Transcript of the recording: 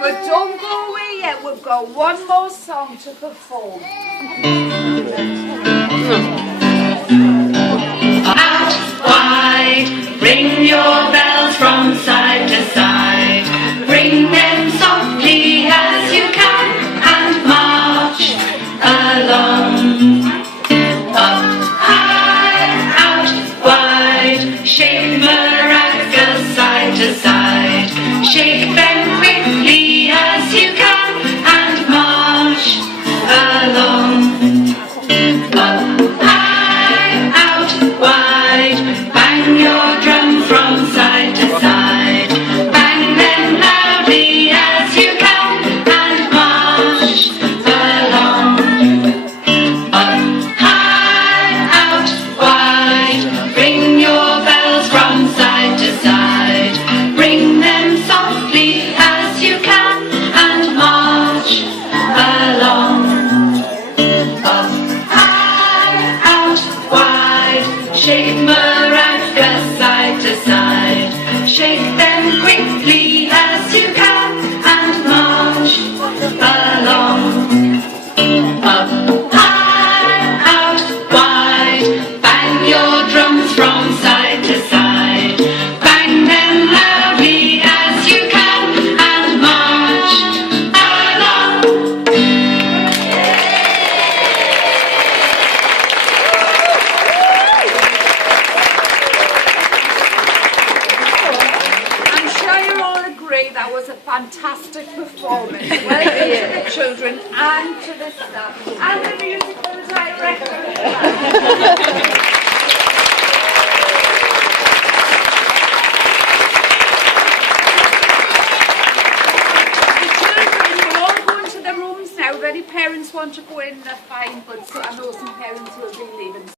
But don't go away yet, we've got one more song to perform. Out wide, ring your bells from side to side. Ring them softly as you can and march along. Up high, out wide, shake maracas side to side. Shake them quickly as you can and march along. Up high, out wide, bang your drum from side to side. Bang them loudly as you can and march along. Up high, out wide, ring your bells from side to side. Ring them softly as you can and march along. Up high, out wide, shake maracas side to side. Shake them quickly as you can and march along. Up high, out wide, bang your drums from side to side. Bang them loudly as you can and march along. I'm sure you all agree that was a fantastic performance. Well done to the children and to the staff and the musical director as well. The children will all go into their rooms now. If any parents want to go in, they're fine, but I know some parents will be leaving.